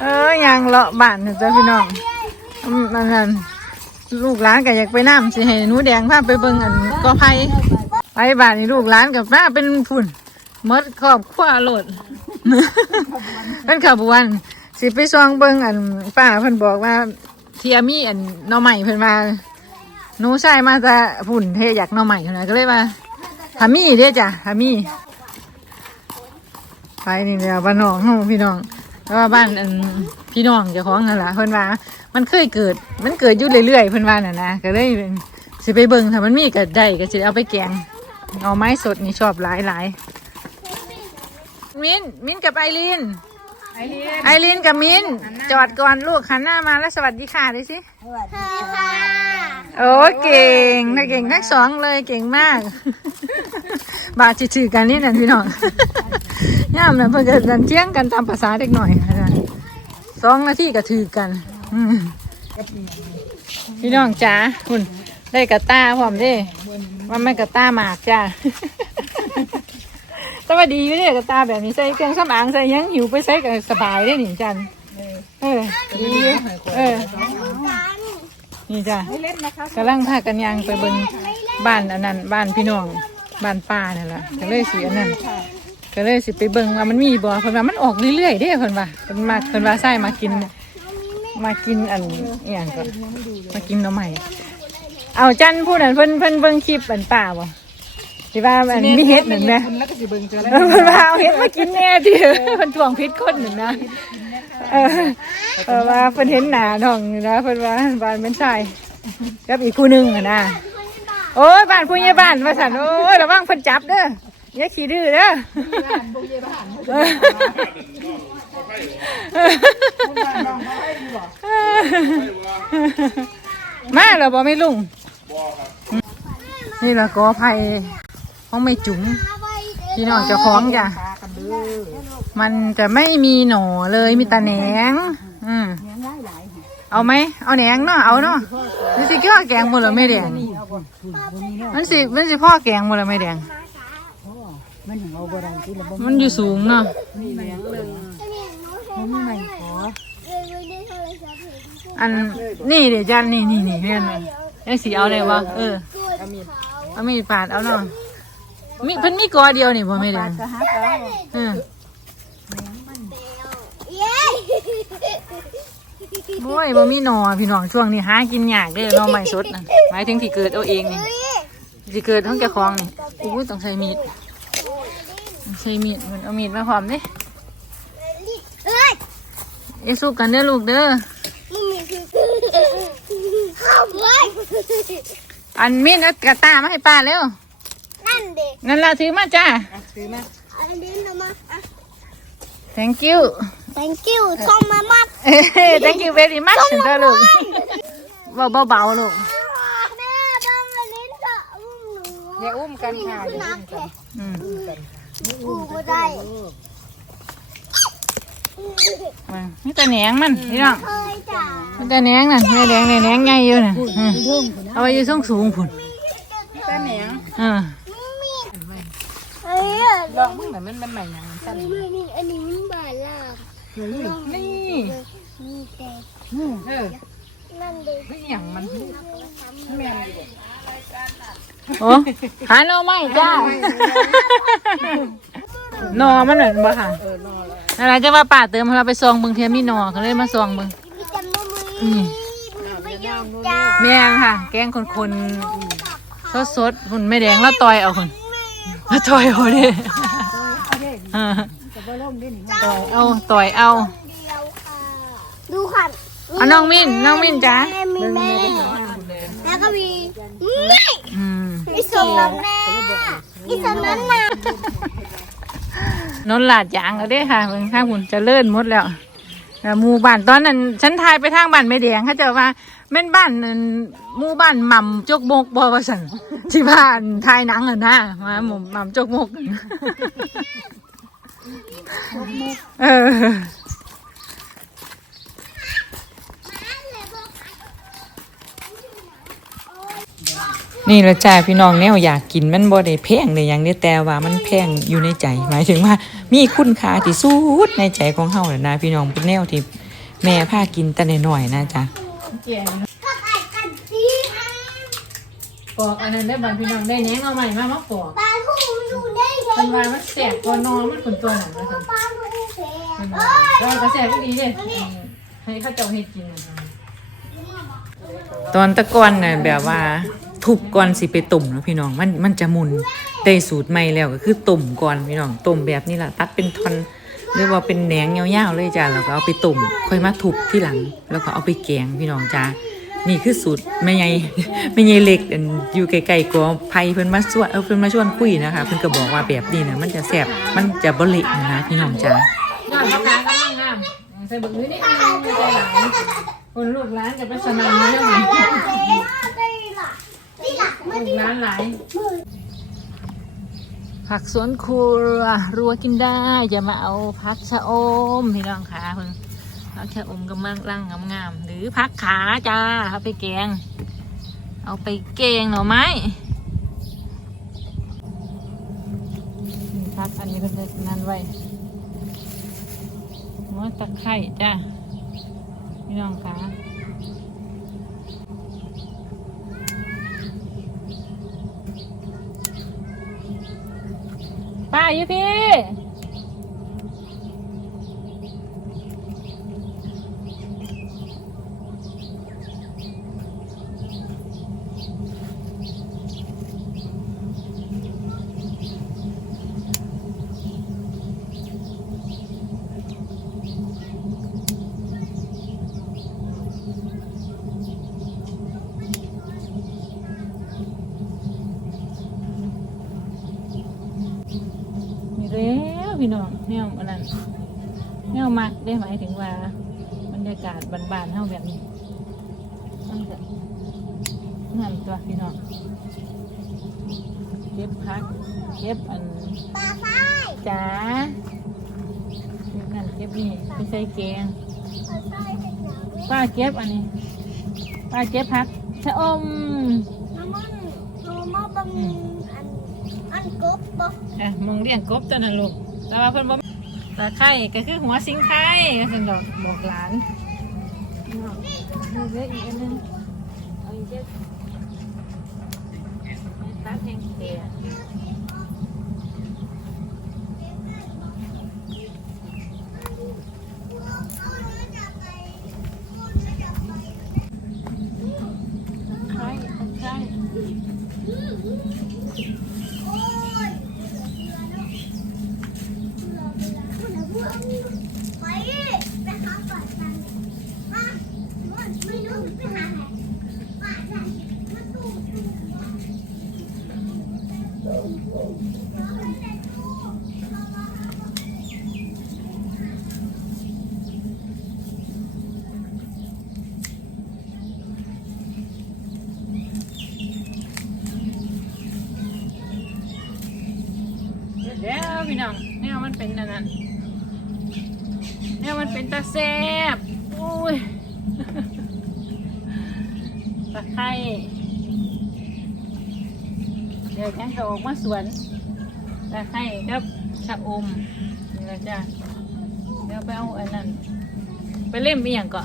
เอ้ยยังเลาะบ้านนะจ้ะพี่น้องอืมอันนั้นลูกหลานก็อยากไปน้ำสิให้หนูแดงพาไปเบิ่งอันก็ไผไปบ้านนี่ลูกหลานกับป้าเป็นฝุ่นมดครอบครัวโลดเป็นขบวนสิไปซองเบิ่งอันป้าเพิ่นบอกว่าเทียมี่อันน่อใหม่เพิ่นมาหนูใช่มาจะฝุ่นเทอยากน่อใหม่เท่านั้นก็เลยว่าทามี่เด้จ้ะทามี่ ไปนี่เดียวบ้านน้องเฮาพี่น้องแล้วว่าบ้านอันพี่น้องเจ้าของนั่นล่ะเพิ่นว่า มันเคยเกิด มันเกิดอยู่เรื่อยๆเพิ่นว่าน่ะนะก็เลยสิไปเบิ่งถ้ามันมีก็ได้ก็สิเอาไปแกงเอาไม้สดนี่ชอบหลายๆมิ้นมิ้นกับไอรีนไอ้เลี้ยไอรีนกับมิ้นจอดก่อนลูกหันหน้ามาแล้วสวัสดีค่ะดูสิสวัสดีค่ะโอ้เก่งถ้าเก่งทั้งสองเลยเก่งมาก บาดจืดๆกันนี่นั่นพี่น้อง ย่ามนะเพื่อนกันเที่ยงกันตามภาษาเด็กหน่อยนะสองนาทีก็ถือกันพี่น้องจ๋าคุณได้กระต้าพร้อมด้ว่าไม่กระต้าหมากจ้าสวัสดีอยู่เนี่ยกระตาแบบนี้ใส่เครื่องสำอางใส่ยังหิวไปใส่กันสบายได้หนิจันเออดีเออนี่จ้ะกำลังพากันยางไปบิ่งบ้านอันนั้นบ้านพี่น้องบ้านป้านั่นแหละก็เลยสิอันนั้น ก็เลยสิไปเบิ่งว่ามันมีบ่เพิ่นว่ามันออกเรื่อยๆเด้เพิ่นว่าเพิ่นมาเพิ่นว่าใส่มากิน มากินอันอหย่างก็มากินหน่อไม้เอาจันพูดนั่นเพิ่นเพิ่นเบิ่งคลิปอันป้าบ่ที่ว่าอันมีเฮ็ดนั่นแหละแล้วก็สิเบิ่งเจอแล้วเออเพิ่นว่าเอาเฮ็ดมากินแน่ดิเพิ่นทวงพิษคนนั่นนะเออเออว่าเพิ่นเห็นหน้าน้องนี่นะเพิ่นว่าบ้านเป็นชายกับอีกคู่หนึงอะนะโอ้ยบ้านผู้ใหญ่บ้านว่าซั่นโอ้ยระวังเพิ่นจับเด้อ อย่าขี้ดื้อเด้อเออมาแล้วบ่ไม่ลุงนี่ละกอไผ่ของไม่จุ๋มพี่น้องเจ้าของจ้ะมันจะไม่มีหน่อเลยมีแต่แหนงอืมเลี้ยงเอาไหมเอาแหนงเนาะเอาเนาะมันสิก็แกงหมดเลยไม่แดงมันสิมันสิพ่อแกงหมดเลยไม่แดง มันถึงเอาบ่ได้ที่ละบ่มันอยู่สูงเนาะมีเลี้ยงเลยบ่มีใหม่ขออันนี่เดี๋ยวจันนี่นี่นี่เห็นไหมไอ้สีเอาเลยวะเออเอามีดเอามีดปาดเอาเนาะมีเพิ่นมีกอเดียวนี่บ่ไม่แดปางดก็หาเอาเออโอ้ยบ่มีหน่อพี่น้องช่วงนี้หากินยากเด้อหน่อไม้สดน่ะหมายถึงที่เกิดเอาเองนี่สิเกิดทั้งแกคลองนี่อู้ยต้องใช้มีดต้อง ใช้มีดมันเอามีดมาพร้อมเด้เอ้ยอย่าสู้กันเด้อลูกเด้อมึงมีคือข้าวเว้ยอันมีดเอากระตามาให้ป้าเร็วนั่นเด็กนั่นละถือมาจ้าซื้อมาอันนี้นะมาอะ thank you thank you ส่งมามาเอ้ย thank you very much เด้อลูกเบาเบาๆลูกแม่บ้านมาเล่นจะอุ้มหนูอย่าอุ้มกันค่ะอย่านัอุ้กมแค่กัน อืมกูไม่ได้มานี่แต่แหนงมันพี่น้องเคยจ้ะนี่แต่แหนงนั่นแม่แดงนี่แหนงใหญ่อยู่น่ะอืมเอาไว้อยู่สูงสูงๆพุ่นตาเหนียงเออเอ้ยลองมึงน่ะมันมันใหม่หยังซั่นอันนี้อันนี้มันบาลาบนี่มีแต่เออนั่นเด็กเฮ้ยหยังมัน แม่นอยู่บ่ โอ้หาหน่อไม้จ้าหน่อมันเหมือนบ่ค่ะเออนอแล้วอะไรจะว่าป่าเติมเราไปซองเบิงเทียมมีหนอเขาเลยมาซองเบิงมีแต่มือมือนี่ไม่ยอมจ้าแม่งค่ะ แกงคนคนสดสดๆหุ่นไม่แดงแล้วต่อยเอาคนแล้วต่อยเอาดิเอาเด้เออจะบ่ลงดินี่ต่อยเอาต่อยเอาเดียวค่ะดูค่ะเอาน้องมิ้นน้องมิ้นจ้าแม่มีแม่แล้วก็มีนี่ อืมมีส่งน้ำแม่มีส่งน้ำหนักนนหลาดยางแล้วเด้ค่ะเบิ่งข้างหุ่นจะเลื่อนหมดแล้วแล้วหมู่บ้านตอนนั้นฉันทายไปทางบ้านไม่แดงเขาเจะว่าแม่นบ้านหมู่บ้านหม่ำจกบกบอว่าสันที่บ้านทายหนังอะนะมาหม่ำหม่ำจกบกเออ นี่ละจ้าพี่น้องแนวอยากกินมันบ่ได้แพงเลยอย่างนี้แต่ว่ามันแพงอยู่ในใจ หมายถึงว่า มีคุณค่าที่สุดในใจของเฮาแหละนะพี่น้องเป็นแนวที่แม่พากินแต่น้อยๆนะจ๊ะก็ไก่กันสีฮะปอกอันนั้นได้บางพี่น้องได้แหนงเอาใหม่มามาปอกปลาทูมันอยู่ได้ไงมันว่ามันแสบตัวนอนมันคนตัวหนังนะจ๊ะปลาทูแสบมันเอว่าอเราก็แสบดีเด้ให้เข้าเจ้าเฮ็ดกินนะคะตอนตะกอนน่ะแบบว่า ทุบก่อนสิไปต้มเนาะพี่น้องมันมันจะหมุนได้สูตรใหม่แล้วก็คือต้มก่อนพี่น้องต้มแบบนี้ล่ะตัดเป็นท่อนหรือว่าเป็นแหนงยาวๆเลยจ้ะแล้วก็เอาไปต้มค่อยมาทุบที่หลัง แล้วก็เอาไปแกงพี่น้องจ้านี่คือสูตรแม่ใหญ่แม่ใหญ่เล็กอันอยู่ไกลๆกอไผเพิ่นมาชวนเออเพิ่นมาชวนคุยนะคะเพิ่นก็บอกว่าแบบนี้นะมันจะแซ่บมันจะบ่เละนะพี่น้องจ้างามงามงามงามใส่บึกนี้นี่นี่นี่ใจหลายคนลูกร้านจะไปสนามนี้แล้วมั้งนี่ล่ะนี่ ลูกร้านหลายผักสวนครัวรัวกินได้อย่ามาเอาผักชะอมพี่น้องขาเพิ่งผักชะอมกำลังร่างงามๆหรือผักขาจ้าเอาไปแกง เอาไปแกงหน่อไม้นี่ผักอันนี้เพิ่นจะนั่นไว้หัวตะไคร้จ้าพี่น้องขา ป้าอยู่พี่ มีแล้ว พี่น้องแนวอันนั้นแนวมักได้หมายถึงว่าบรรยากาศบ้านๆเท่าแบบนี้มันจะนั่นตัวพี่น้องเก็บพักเก็บอันปลาฝ้ายจ๋าเก็บนั่นเก็บนี่ไปใส่แกงปลาฝ้ายเป็นหนังป้าเก็บอันนี้ป้าเก็บพักชะอมน้ำมันโนมาบังอันอันกบบ่อะมองเรียงกบตัวนั้นลูก แต่ว่าเพิ่นบ่ตะไคร่ก็คือหัวสิงไข่ก็คือดอกบอกหลานเหลืออีกอันนึงเอาอีกเจ็ดตัดแห้งเตียไข่ไข่ ไปไปหาปลาจันฮะ ไม่รู้ไปหาไหนปลาจันมาตู้ตู้เดี๋ยวพี่น้องแนวมันเป็นอันนั้นแนวมันเป็นตาแซบอุ้ย ตะไคร้เดี๋ยวฉันจะออกมาสวนตะไคร้กับชะอมนี่ละจ้ะเดี๋ยวไปเอาอันนั้นไปเล่มอีหยังก็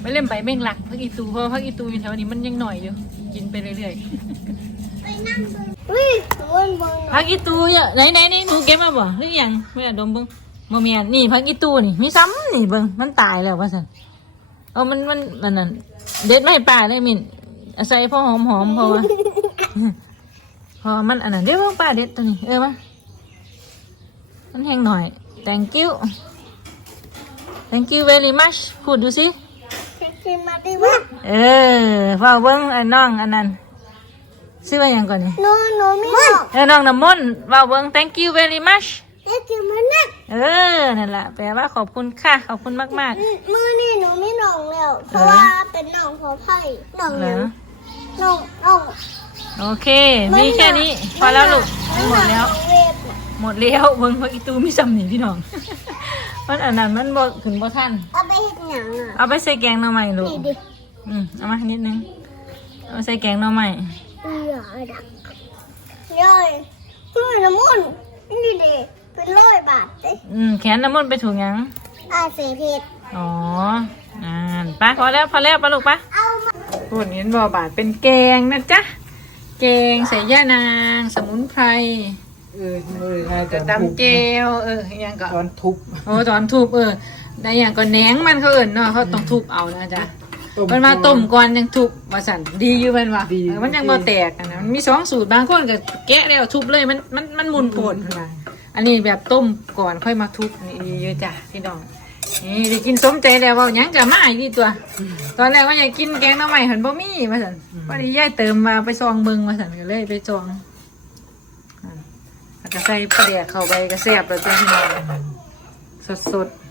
ไปเล่มใบเม่งหลักพักอีตูเพราะพักอีตูอยู่แถวนี้มันยังหน่อยอยู่กินไปเรื่อยๆไปนั่งดูอุ้ยวนบนพักอีตูเนี่ยไหนไหนนี่หนูเก็บมาบ่หรือยังไม่อยากดมเบิ้งบ่เมียนนี่พักอีตูนี่มีซ้ำนี่เบิ้งมันตายแล้วว่าสันเออมันมันมันนั่นเด็ดไม่ให้ป้าได้มิน ใส่พอหอมหอมพอวะพอมันอันนั้นเดี๋ยวเบิ่งป้าเด็ดตัวนี้เออมามันแห้งหน่อย thank you thank you very much พูดดูสิกินมาดีว่าเออพอเบิ้งอันน้องอันนั้นชื่อว่าหยังก่อนนี่หนูหนูไม่หนอกเออน้องน้ำมนต์ว่าเบิ้ง thank you very much เอ๊ะกินมานักเออนั่นแหละแปลว่าขอบคุณค่ะขอบคุณมากมือนี่หนูไม่หนองแล้วเพราะว่าเป็นหนองพอไผ่หนองๆเหรยัองห นองหนองโอเค มีแค่นี้ พอแล้วลูก หมดแล้วเวฟน่ะหมดแล้วเบิ่งว่าอีตูมีซ้ำนี่พี่น้อง มันอันนั้นมันบ่ถึงบ่ทันเอาไปเห็ดหยังอะเอาไปใส่แกงหน่อไม้ลูก นี่ดิอืมเอามานิดนึง เอาไปใส่แกงหน่อไม้เอือดักย่อยคือน้ำมันนี่เด็กเป็นร้อยบาทเด้อืมแขนน้ำมันต์ไปถูกหยังอาเสเพชรอ๋ออ่านป้าพอแล้วพอแล้วปลาลูกป้าเอา มาพูดเห็นบ่บาทเป็นแกงนะจ๊ะ แกงใส่ย่านาง สมุนไพรเออเออไงตจะอนตำเจลเอออยังก็ตอนทุบโอ้ตอนทุบเออได้อย่างก็แหนงมันเขาเอิ่นเนาะเขาต้องทุบเอานะจ๊ะมันมาต้มก่อนยังทุบมาสั่นดีอยู่แมันวะดีเออมันยังบ่แตกอะนะมันมีสองสูตรบางคนก็แกะแล้วทุบเลยมันมันมันมุนโผดนะอันนี้แบบต้มก่อนค่อยมาทุบนี่ดีอยู่จ้ะพี่น้อง นี่ได้กินสมใจแล้วเว่าหยังจะมาอีกทีตัว ตอนแรกว่าอยากกินแกงหน้ำใหม่หันบ่มีมาสั่นพอดียายเติมมาไปซองเบิงมาสั่นก็เลยไปจองอ่าแล้วก็ใส่ปลาแดกเข้าไปก็แซ่บเลยจ้ะพี่น้องสดๆ